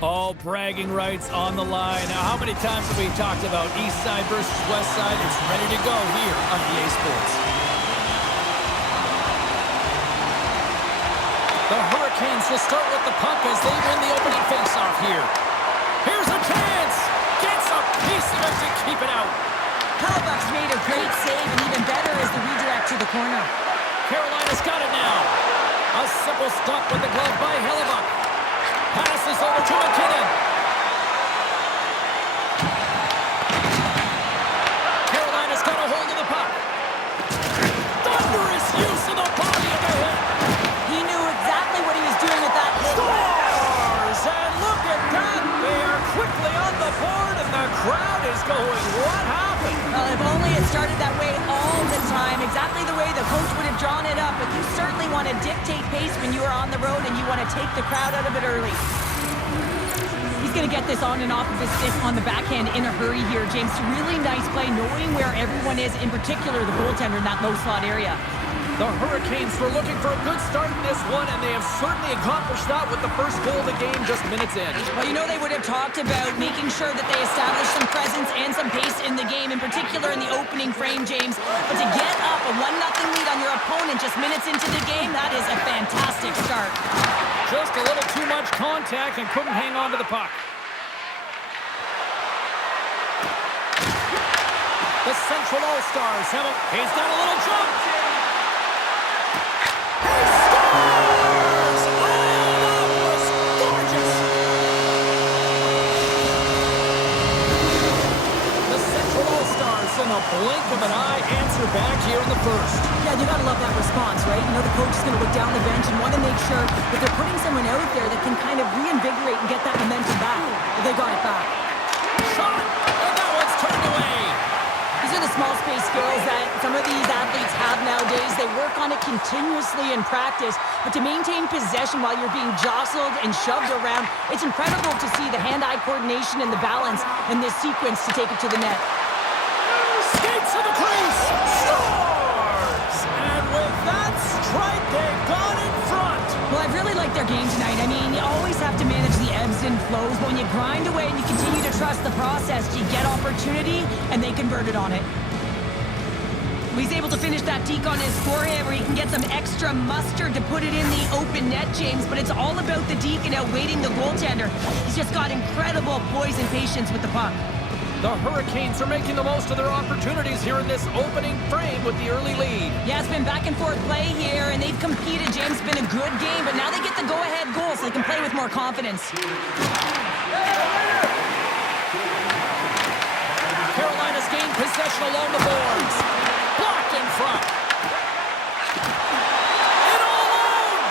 All bragging rights on the line. Now, how many times have we talked about East Side versus West Side? It's ready to go here on EA Sports. The Hurricanes will start with the puck as they win the opening faceoff here. Here's a chance. Gets a piece of it to keep it out. Hellebuyck's made a great save, and even better is the redirect to the corner. Carolina's got it now. A simple stop with the glove by Hellebuyck. Passes over to McKinnon. Carolina's got a hold of the puck. Thunderous use of the body of the hit. He knew exactly what he was doing with that hit. Scores! And look at that. They are quickly on the board, and the crowd is going, what happened? Well, if only it started that way all the time, exactly the way the coach would have drawn it up, but you certainly want to dictate pace when you are on the road and you want to take the crowd out of it early. He's going to get this on and off of his stick on the backhand in a hurry here, James. Really nice play, knowing where everyone is, in particular the goaltender in that low slot area. The Hurricanes were looking for a good start in this one, and they have certainly accomplished that with the first goal of the game just minutes in. Well, you know they would have talked about making sure that they establish some presence and some pace in the game, in particular in the opening frame, James. But to get up a 1-0 lead on your opponent just minutes into the game, that is a fantastic start. Just a little too much contact and couldn't hang on to the puck. The Central All-Stars have a... He's done a little jump. In a blink of an eye, answer back here in the first. Yeah, you gotta love that response, right? You know the coach is gonna look down the bench and want to make sure that they're putting someone out there that can kind of reinvigorate and get that momentum back. But they got it back. Shot! And that one's turned away. These are the small space skills that some of these athletes have nowadays. They work on it continuously in practice, but to maintain possession while you're being jostled and shoved around, it's incredible to see the hand-eye coordination and the balance in this sequence to take it to the net. Skates to the crease, scores! And with that strike, they got in front. Well, I've really liked their game tonight. I mean, you always have to manage the ebbs and flows, but when you grind away and you continue to trust the process, you get opportunity, and they converted on it. He's able to finish that deke on his forehead where he can get some extra mustard to put it in the open net, James, but it's all about the deke and outweighting the goaltender. He's just got incredible poise and patience with the puck. The Hurricanes are making the most of their opportunities here in this opening frame with the early lead. Yeah, it's been back and forth play here, and they've competed, James. It's been a good game, but now they get the go-ahead goal so they can play with more confidence. Carolina's gained possession along the boards. Blocked in front. In all alone!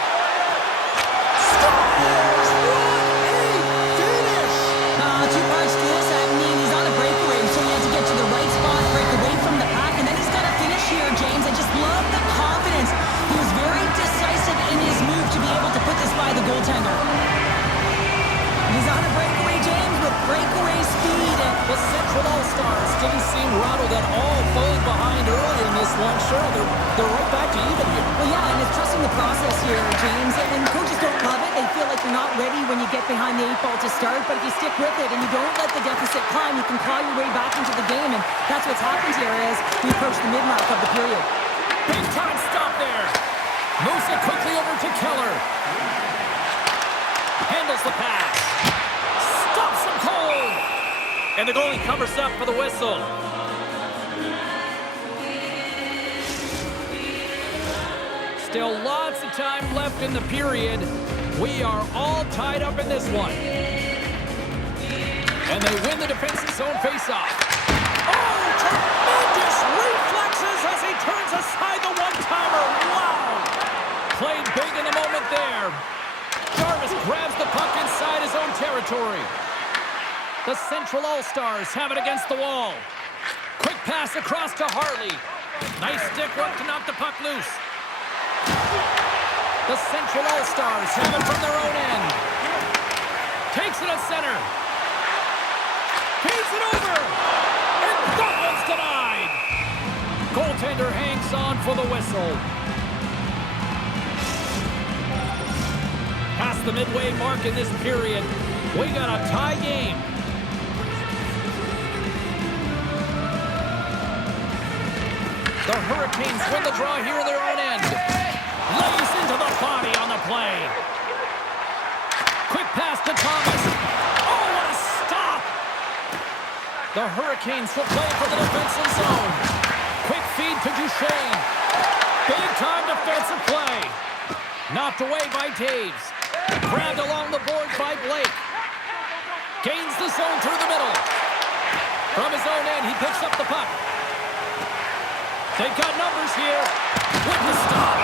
Scores! What a finish! Two parts to this. I mean, he's on a breakaway, so he had to get to the right spot, break away from the pack, and then he's got to finish here, James. I just love the confidence. He was very decisive in his move to be able to put this by the goaltender. He's on a breakaway, James, with breakaway speed. The Central All-Stars didn't seem rattled at all, falling behind early in this one. Sure, they're right back to even here. Well, yeah, and it's trusting the process here, James. And coaches don't love it. They feel like you're not ready when you get behind the 8 ball to start. But if you stick with it and you don't let the deficit climb, you can claw your way back into the game. And that's what's happened here as we approach the mid-mark of the period. Big time stop there. Moves it quickly over to Keller. Handles the pass. Stops him cold. And the goalie covers up for the whistle. Still lots of time left in the period. We are all tied up in this one. And they win the defensive zone faceoff. Oh, tremendous reflexes as he turns aside the one-timer. Wow! Played big in the moment there. Jarvis grabs the puck inside his own territory. The Central All-Stars have it against the wall. Quick pass across to Harley. Nice stick work to knock the puck loose. The Central All-Stars have it from their own end. Takes it at center. Feeds it over. And that one's denied. Goaltender hangs on for the whistle. Past the midway mark in this period. We got a tie game. The Hurricanes win the draw here in their own end. Lays into the body on the play. Quick pass to Thomas. Oh, what a stop! The Hurricanes will play for the defensive zone. Quick feed to Duchesne. Big-time defensive play. Knocked away by Taves. Grabbed along the boards by Blake. Gains the zone through the middle. From his own end, he picks up the puck. They've got numbers here. With the stop.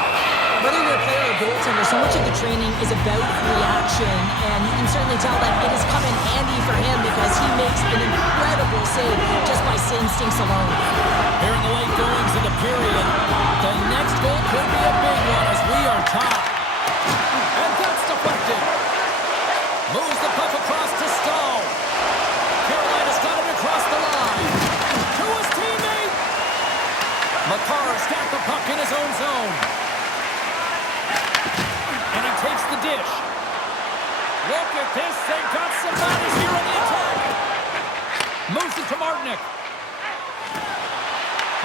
Whether you're a player or goaltender, so much of the training is about reaction, and you can certainly tell that it has come in handy for him because he makes an incredible save just by instincts alone. Here in the late goings of the period, the next goal could be a big one as we are tied. And that's deflected. Moves the puck across to Stahl. Carolina's got it across the line. To his teammate. McCarr's got the puck in his own zone. And he takes the dish. Look at this. They've got some bodies here on the attack. Moves it to Martinick.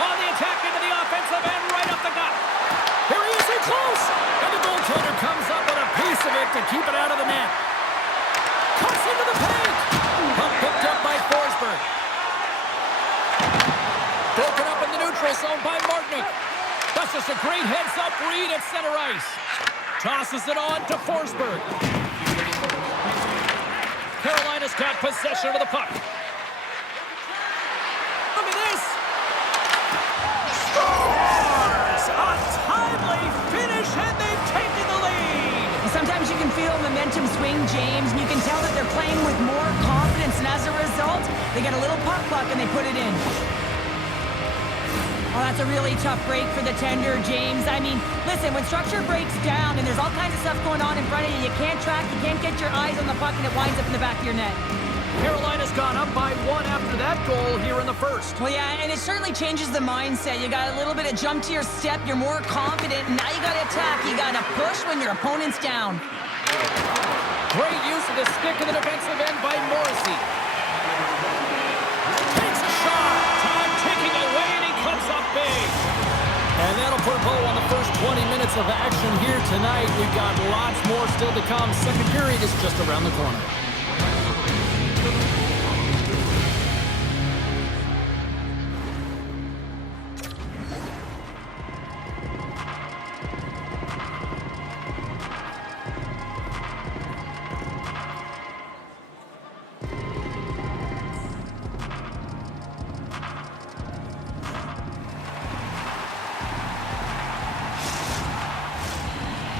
On the attack into the offensive end, right up the gut. Here he is in close. And the goaltender comes up with a piece of it to keep it out of the net. Cuts into the paint. Puck picked up by Forsberg. Broken up in the neutral zone by Martinick. That's just a great heads-up read at center ice. Tosses it on to Forsberg. Carolina's got possession of the puck. Look at this. Scores! A timely finish, and they've taken the lead. Sometimes you can feel momentum swing, James, and you can tell that they're playing with more confidence, and as a result, they get a little puck luck and they put it in. Oh, that's a really tough break for the tender, James. I mean, listen, when structure breaks down and there's all kinds of stuff going on in front of you, you can't track, you can't get your eyes on the puck, and it winds up in the back of your net. Carolina's gone up by one after that goal here in the first. Well, yeah, and it certainly changes the mindset. You got a little bit of jump to your step, you're more confident, and now you got to attack. You got to push when your opponent's down. Great use of the stick in the defensive end by Morrissey. Takes a shot. Time ticking away, and he comes up big. And that'll put a bow on the first 20 minutes of action here tonight. We've got lots more still to come. Second period is just around the corner.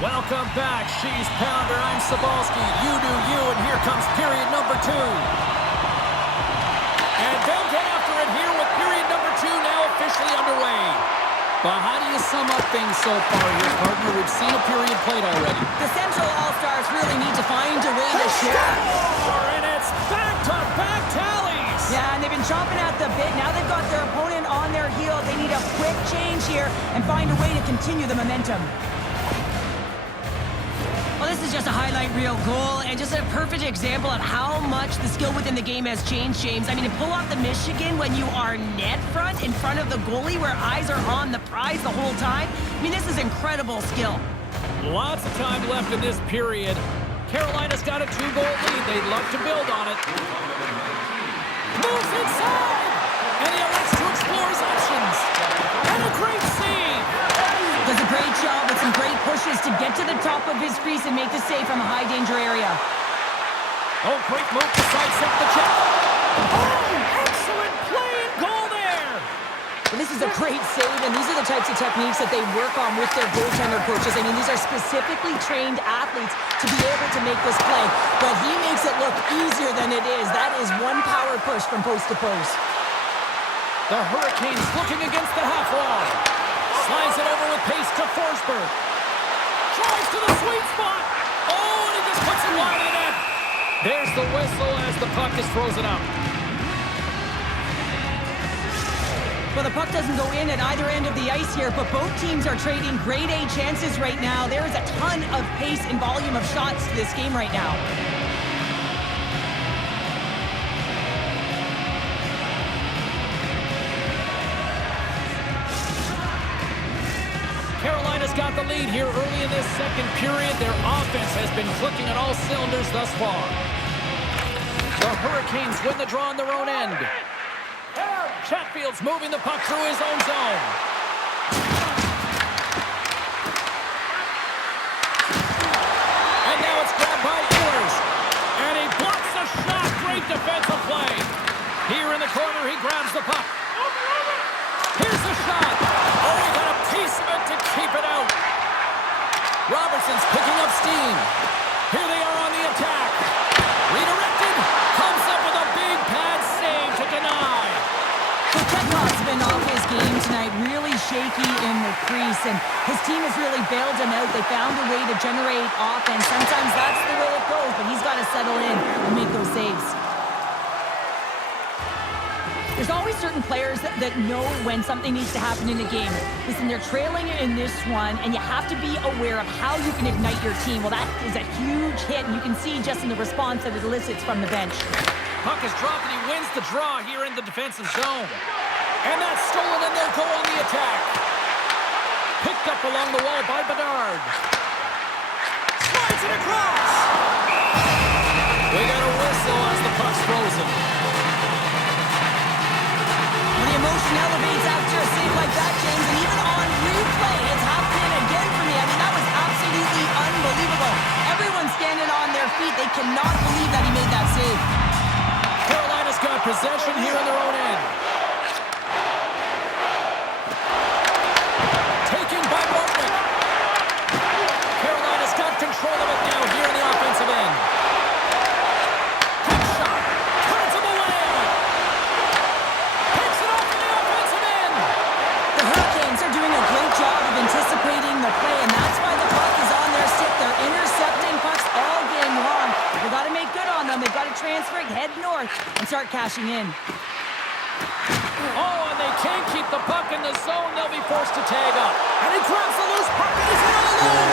Welcome back. She's Pounder. I'm Sabalski. You do you, and here comes period number 2. And they'll get after it here with period number 2 now officially underway. Well, how do you sum up things so far here, partner? We've seen a period played already. The Central All-Stars really need to find a way to share. And it's back-to-back tallies. Yeah, and they've been chomping at the bit. Now they've got their opponent on their heel. They need a quick change here and find a way to continue the momentum. Well, this is just a highlight reel goal and just a perfect example of how much the skill within the game has changed, James. I mean, to pull off the Michigan when you are net front in front of the goalie where eyes are on the prize the whole time, I mean, this is incredible skill. Lots of time left in this period. Carolina's got a 2-goal lead. They'd love to build on it. Moves inside! And he elects to explore his options. And a great save! Does a great job with some great pushes to get to the top of his crease and make the save from a high-danger area. Oh, great move to sidestep the check. Oh, excellent play and goal there! Well, this is a great save, and these are the types of techniques that they work on with their goaltender coaches. I mean, these are specifically trained athletes to be able to make this play, but he makes it look easier than it is. That is one power push from post to post. The Hurricanes looking against the half wall. Slides it over with pace to Forsberg. Drives to the sweet spot. Oh, and he just puts it wide of the net. There's the whistle as the puck is frozen up. Well, the puck doesn't go in at either end of the ice here, but both teams are trading grade A chances right now. There is a ton of pace and volume of shots to this game right now. got the lead here early in this second period. Their offense has been clicking on all cylinders thus far. The Hurricanes win the draw on their own end. Chatfield's moving the puck through his own zone. And now it's grabbed by Ehlers. And he blocks the shot. Great defensive play. Here in the corner, he grabs the puck. Here's the shot. Oh, he got a piece of it to keep it out. Robertson's picking up steam. Here they are on the attack. Redirected. Comes up with a big pad save to deny. Kekop's been off his game tonight, really shaky in the crease, and his team has really bailed him out. They found a way to generate offense. Sometimes that's the way it goes, but he's got to settle in and make those saves. There's always certain players that know when something needs to happen in a game. Listen, they're trailing in this one, and you have to be aware of how you can ignite your team. Well, that is a huge hit, and you can see just in the response that it elicits from the bench. Puck is dropped, and he wins the draw here in the defensive zone. And that's stolen, and they'll go on the attack. Picked up along the wall by Bedard. Slides it across. We got a whistle as the puck's frozen. The emotion elevates after a save like that, James, and even on replay, it's happening again for me. I mean, that was absolutely unbelievable. Everyone's standing on their feet. They cannot believe that he made that save. Carolina's got possession here in their own end. Taking by Bartlett. Carolina's got control of it now here in the offensive end. Quick shot. Turns him away. Picks it off in the offensive end. The Hurricanes are doing a great job of anticipating the play, and that's why the puck is on their stick. They're intercepting pucks all game long. They've got to make good on them. They've got to transfer it, head north, and start cashing in. Oh, and they can't keep the puck in the zone. They'll be forced to tag up. And he grabs the loose puck, and he's all alone.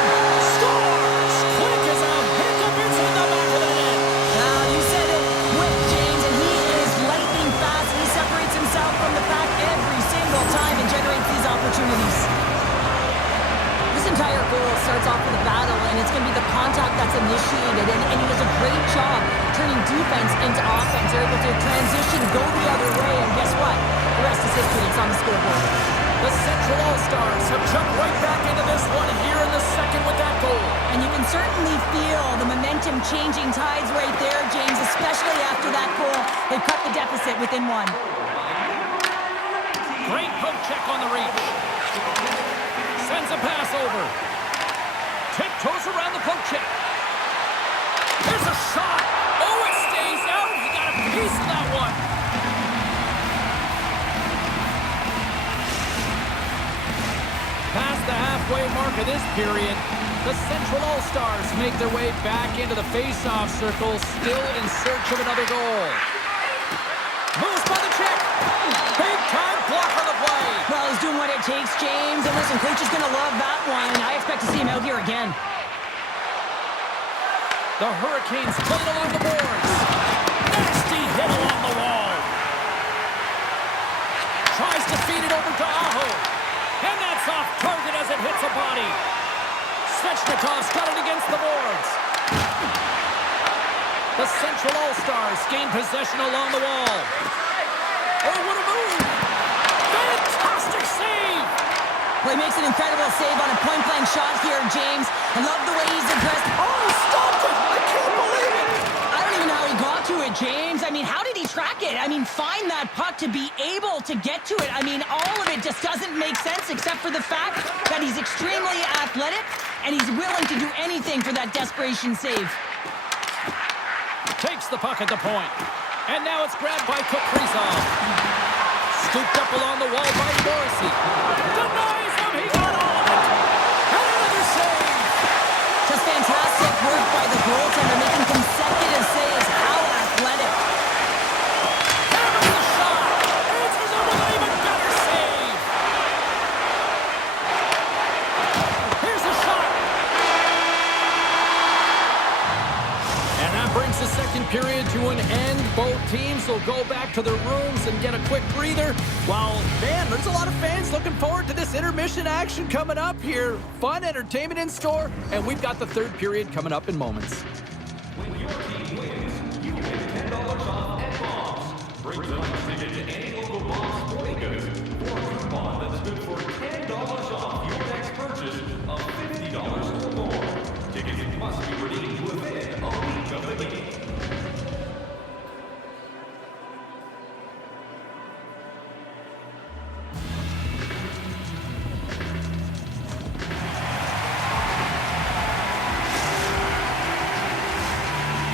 Scores! Quick as a hiccup inside the back of the net. Now, you said it, quick, James, and he is lightning fast. He separates himself from the pack every single time and generates these opportunities. This entire goal starts off with a battle, and it's going to be the contact that's initiated, and he does a great job turning defense into offense. They're able to transition, go the other way, and guess what? The rest is history. It's on the scoreboard. The Central All-Stars have jumped right back into this one here in the second with that goal. And you can certainly feel the momentum changing tides right there, James, especially after that goal. They've cut the deficit within one. Great poke check on the reach. Sends a pass over. Tiptoes around the poke check. There's a shot. Oh, it stays out. He got a piece of that one. Past the halfway mark of this period, the Central All-Stars make their way back into the face-off circle, still in search of another goal. Moves by the check. Big-time block on the play. Well, he's doing what it takes, James. And listen, coach is going to love that one. I expect to see him out here again. The Hurricanes playing along the boards. Nasty hit along the wall. Tries to feed it over to Aho. And that's off target as it hits a body. Svechnikov's got it against the boards. The Central All-Stars gain possession along the wall. Oh, what a move! Fantastic save! Well, he makes an incredible save on a point-blank shot here, James. I love the way he's impressed. Oh, he stopped it! I can't believe it! I don't even know how he got to it, James. I mean, how did he track it? I mean, find that puck to be able to get to it. I mean, all of it just doesn't make sense except for the fact that he's extremely athletic and he's willing to do anything for that desperation save. Takes the puck at the point. And now it's grabbed by Kaprizov. Scooped up along the wall by Morisi. Denies him. He got all of it. And another save. Just fantastic work by the goaltender, making consecutive saves. How athletic. Hammers the shot. Answers him with an even better save. Here's a shot. And that brings the second period to an end. Both teams will go back to their rooms and get a quick breather. Well, man, there's a lot of fans looking forward to this intermission action coming up here. Fun entertainment in store, and we've got the third period coming up in moments. When your team wins, you get $10 off at Bob's. Bring tonight's ticket to any local Bob's Sporting Goods for a coupon that's good for $10 off your next purchase of $50 or more. Tickets must be redeemed within a week of the game.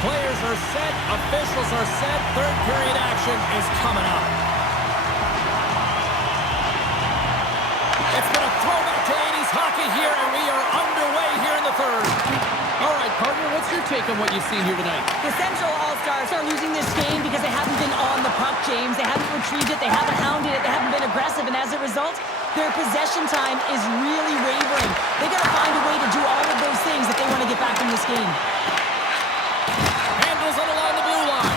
Players are set, officials are set, third period action is coming up. It's been a throwback to 80s hockey here, and we are underway here in the third. All right, partner, what's your take on what you've seen here tonight? The Central All-Stars are losing this game because they haven't been on the puck, James. They haven't retrieved it, they haven't hounded it, they haven't been aggressive, and as a result, their possession time is really wavering. They got to find a way to do all of those things if they want to get back in this game. Handles it along the blue line.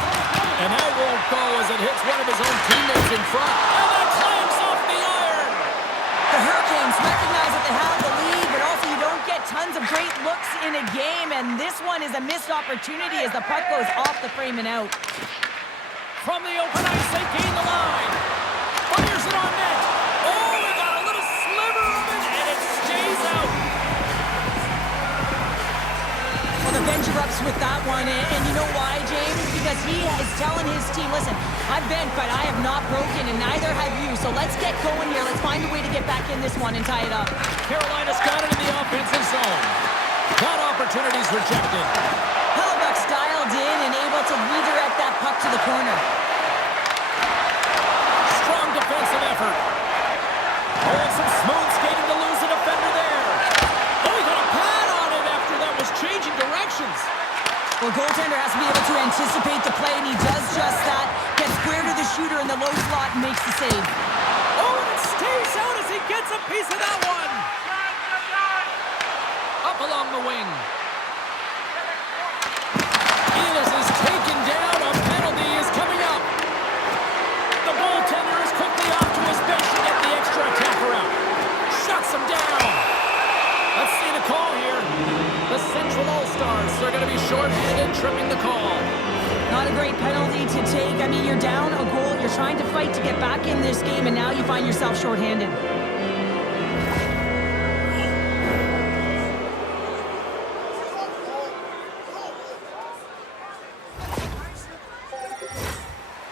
And that won't go as it hits one of his own teammates in front. And that climbs off the iron. The Hurricanes recognize that they have the lead, but also you don't get tons of great looks in a game, and this one is a missed opportunity as the puck goes off the frame and out. From the open ice, they gain the line. Fires it on net. Oh, we got a little sliver of it, and it stays out. Well, the bench erupts with that one, and you know why, James? Because he is telling his team, listen, I've bent, but I have not broken, and neither have you, so let's get going here. Let's find a way to get back in this one and tie it up. Carolina's got it in the offensive zone. That opportunity's rejected. Hellebuck's dialed in and able to redirect that puck to the corner. Strong defensive effort. Oh, and some smooth skating to lose a defender there. Oh, he got a pad on it after that was changing directions. Well, goaltender has to be able to anticipate the play, and he does just that. Gets square to the shooter in the low slot and makes the save. Oh, and it stays out as he gets a piece of that one. Up along the wing. Elis is taken down. A penalty is coming up. The goaltender is quickly off to his bench to get the extra attacker out. Shuts him down. Let's see the call here. The Central All-Stars are going to be short-handed, tripping the call. Not a great penalty to take. I mean, you're down a goal. You're trying to fight to get back in this game, and now you find yourself short-handed.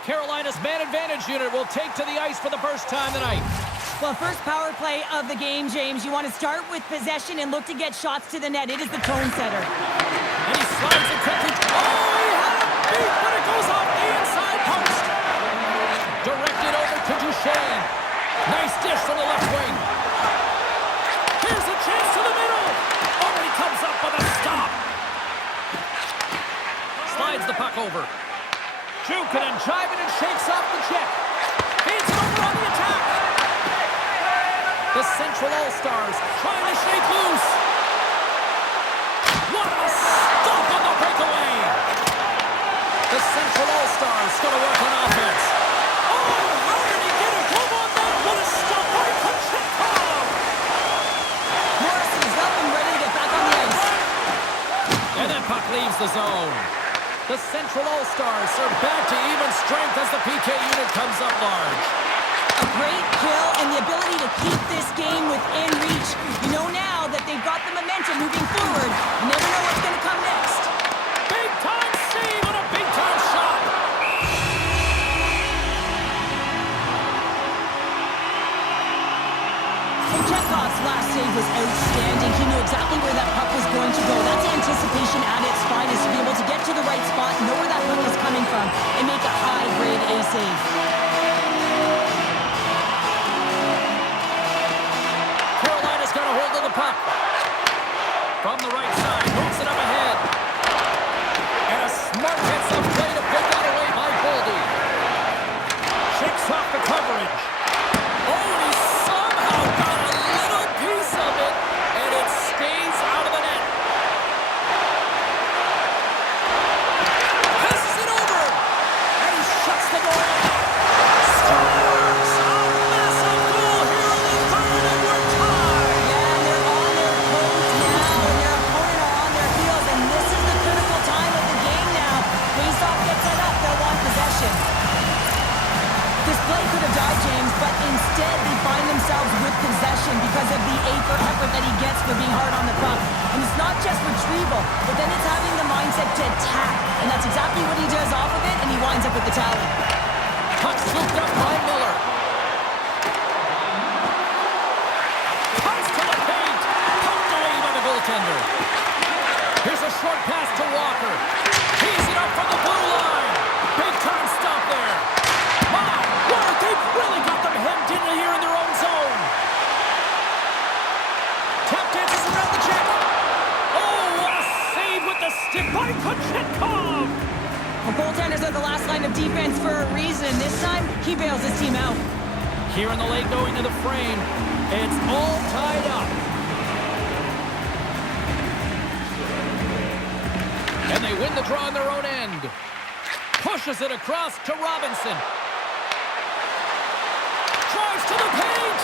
Carolina's man advantage unit will take to the ice for the first time tonight. Well, first power play of the game, James. You want to start with possession and look to get shots to the net. It is the tone setter. And he slides it quickly. Oh, he had it beat, but it goes off the inside post. Directed over to Duchesne. Nice dish from the left wing. Here's a chance to the middle. Oh, he comes up with a stop. Slides the puck over. Jukin and jiving and shakes off the check. Feeds it over on the attack. The Central All-Stars trying to shake loose. What a stop on the breakaway. The Central All-Stars going to work on offense. Oh, how did he get a glove on that? What a stop by Kochetkov. Morrison is up and ready to get back on the ice. And that puck leaves the zone. The Central All-Stars are back to even strength as the PK unit comes up large. A great kill and the ability to keep this game within reach. You know now that they've got the momentum moving forward. You never know what's going to come next. Big-time save on a big-time shot. Kochetkov's last save was outstanding. He knew exactly where that puck was going to go. That's anticipation at its finest, to be able to get to the right spot, know where that puck is coming from, and make a high-grade A save. Carolina's got a hold of the puck. From the right side, moves it up ahead. And a smart hits-up play to pick that away by Goldie. Shakes off the coverage. Oh, and he somehow got a little piece of it, and it stays out of the net. Passes it over, and he possession because of the effort that he gets for being hard on the puck. And it's not just retrieval, but then it's having the mindset to attack. And that's exactly what he does off of it, and he winds up with the tally. Puck scooped up by Miller. Pucks to the paint. Poked away by the goaltender. Here's a short pass to Walker. Tees it up from the blue line. Big time stop there. My word, they've really got them hemmed in here in their own zone. Tap dances around the check. Oh, a save with the stick by Kochetkov. The goaltenders are the last line of defense for a reason. This time, he bails his team out. Here in the late going to the frame. It's all tied up. And they win the draw on their own end. Pushes it across to Robinson. Drives to the paint.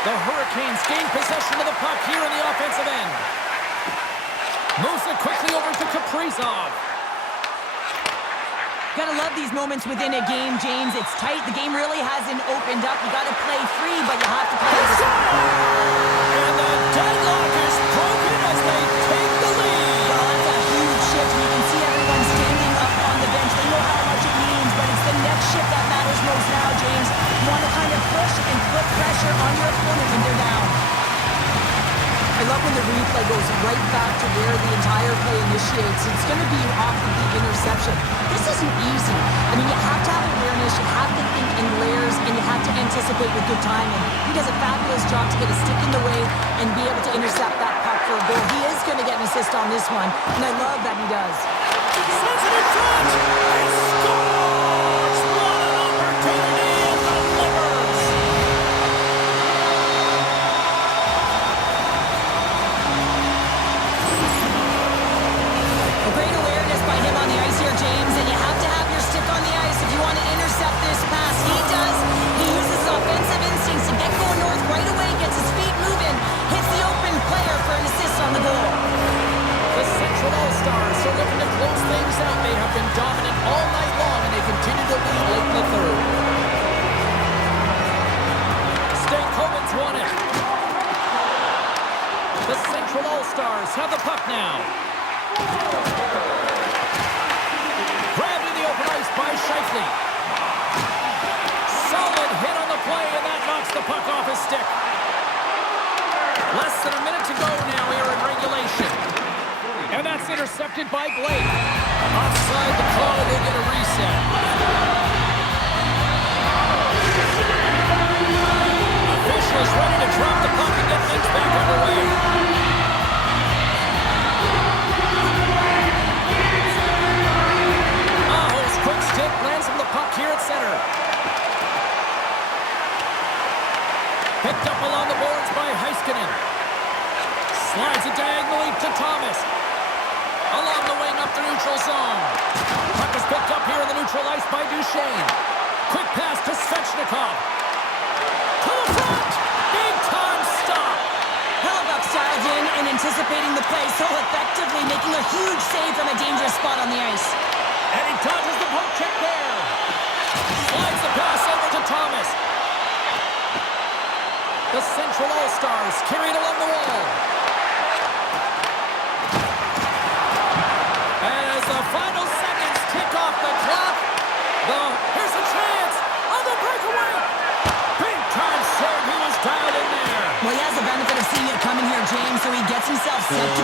The Hurricanes gain possession of the puck here in the offensive end. Moves it quickly over to Kaprizov. Gotta love these moments within a game, James. It's tight. The game really hasn't opened up. You gotta play free, but you have to play this. And the deadlock is broken as they take the lead. Well, that's a huge shift. You can see everyone standing up on the bench. They know how much it means, but it's the next shift that matters most now, James. You want to kind of push and put pressure on your opponent when they're down. I love when the replay goes right back to where the entire play initiates. It's going to be off of the interception. This isn't easy. I mean, you have to have awareness, you have to think in layers, and you have to anticipate with good timing. He does a fabulous job to get a stick in the way and be able to intercept that puck for a goal. He is going to get an assist on this one, and I love that he does. Sends it in front. He scores! What an opportunity and delivers! A great awareness by him on the ice here, James, and you have to have your stick on the ice if you want to intercept this pass. He does. He uses his offensive instincts to get going north right away, gets his feet moving, hits the open player for an assist on the goal. The Central All-Stars are looking to close things out. They have been dominant all night long, and they continue to lead late in the third. Stankoven's won it. The Central All-Stars have the puck now. Grabbed in the open ice by Scheifele. Solid hit on the play, and that knocks the puck off his stick. Less than a minute to go now here in regulation. And that's intercepted by Blake. Offside the call, they get a reset. Officials ready to drop the puck and get things back underway. Aho's quick stick lands him the puck here at center. Picked up along the boards by Heiskanen. Slides it diagonally to Thomas. Along the wing up the neutral zone. Puck is picked up here in the neutral ice by Duchesne. Quick pass to Svechnikov. To the front! Big time stop! Hellebuck's dialed in and anticipating the play so effectively, making a huge save from a dangerous spot on the ice. And he dodges the poke check there. Slides the pass over to Thomas. The Central All-Stars carried along the wall. And as the final seconds tick off the clock, here's a chance on the breakaway. Big time save. He was dialed in there. Well, he has the benefit of seeing it coming here, James, so he gets himself set to